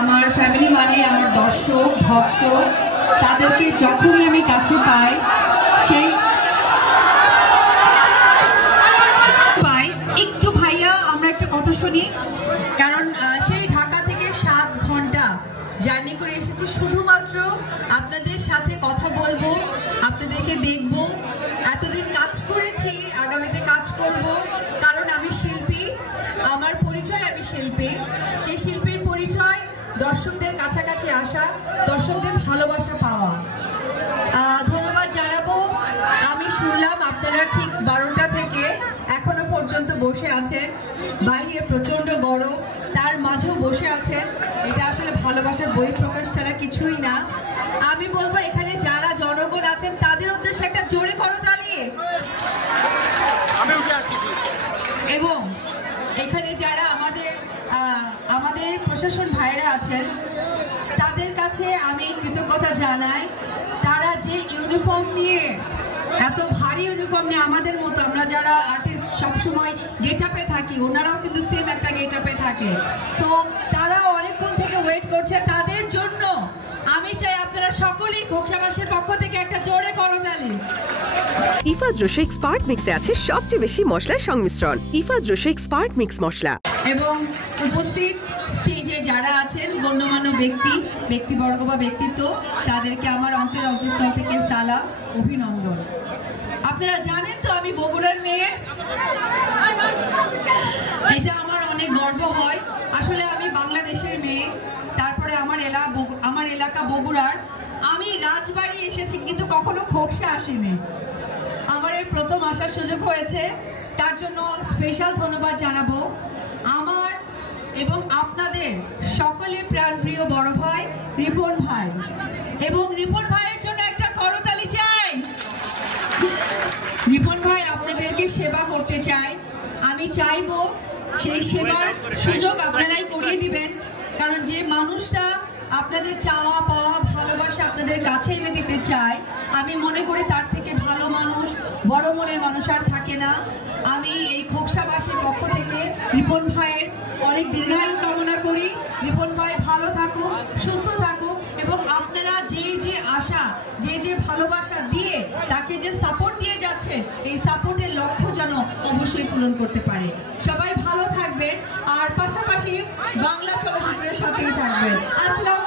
আমার ফ্যামিলি মানে আমার দর্শক ভক্ত, তাদেরকে যখনই আমি কাছে পাই একটু ভাইয়া আমরা একটা কথা শুনি, কারণ সেই ঢাকা থেকে 7 ঘন্টা জার্নি করে এসেছি শুধুমাত্র আপনাদের সাথে কথা বলবো, আপনাদেরকে দেখবো। এতদিন কাজ করেছি, আগামীতে কাজ করব, কারণ আমি শিল্পী, আমার পরিচয় আমি শিল্পী। সেই শিল্পীর পরিচয় দর্শকদের কাছাকাছি আসা, দর্শকদের ভালোবাসা পাওয়া। ধন্যবাদ জানাবো। আমি শুনলাম আপনারা ঠিক 12টা থেকে এখনো পর্যন্ত বসে আছেন, বাইরে প্রচন্ড গরম, তার মাঝেও বসে আছেন। এটা আসলে ভালোবাসার বহিঃপ্রকাশ ছাড়া কিছুই না। আমি বলবো এখানে যারা জনগণ আছেন তাদের উদ্দেশ্যে একটা জোরে করতালি, এবং এখানে যারা আমাদের প্রশাসন ভাইরা আছেন তাদের কাছে আমি কৃতজ্ঞতা জানাই। তারা যে ইউনিফর্ম নিয়ে, এত ভারী ইউনিফর্ম নিয়ে, আমাদের মতো আমরা যারা আর্টিস্ট সবসময় গেট আপে থাকি, ওনারাও কিন্তু সেম একটা গেট আপে থাকে। তো তারা অনেকক্ষণ থেকে ওয়েট করছে, তাদের জন্য আমি চাই আপনারা সকলেই ঘোকসাবাসের পক্ষ থেকে একটা জোরে করতালি। ইফাদ রোশেক স্পার্ট মিক্সে আছে সবচেয়ে বেশি মশলার সংমিশ্রণ। ইফাদ রোশেক স্পার্ট মিক্স মশলা। এবং উপস্থিত স্টেজে যারা আছেন গণ্যমান্য ব্যক্তিবর্গ বা ব্যক্তিত্ব, তাদেরকে আমার অন্তঃস্থল থেকে সালাম, অভিনন্দন। আপনারা জানেন তো আমি বগুড়ার মেয়ে, এটা আমার অনেক গর্ব হয়। আসলে আমি বাংলাদেশের মেয়ে, তারপরে আমার এলাকা বগুড়ার। আমি রাজবাড়ি এসেছি কিন্তু কখনো খোকসা আসিনি। আমার এই প্রথম আসার সুযোগ হয়েছে, তার জন্য স্পেশাল ধন্যবাদ জানাবো আমার এবং আপনাদের সকলের প্রাণপ্রিয় বড় ভাই রিপন ভাই। এবং রিপন ভাইয়ের জন্য একটা করতালি চাই। রিপন ভাই আপনাদেরকে সেবা করতে চাই, আমি চাইবো সেই সেবার সুযোগ আপনারাই করিয়ে দিবেন, কারণ যে মানুষটা আপনাদের চাওয়া পাওয়া ভালোবাসা আপনাদের কাছে এনে দিতে চায়, আমি মনে করি তার থেকে ভালো মানুষ, বড় মনের মানুষ আর থাকে না। আমি এই খোকসাবাসীর পক্ষ থেকে রিপন ভাইয়ের অনেক দীর্ঘায়ু কামনা করি। রিপন ভাই ভালো থাকুক, সুস্থ থাকুক, এবং আপনারা যে আশা, যে ভালোবাসা দিয়ে তাকে যে সাপোর্ট দিয়ে যাচ্ছে, এই সাপোর্টের লক্ষ্য যেন অবশ্যই পূরণ করতে পারে। সবাই ভালো থাকবেন, আর পাশাপাশি বাংলা চলচ্চিত্রের সাথেই থাকবেন। আসসালাম।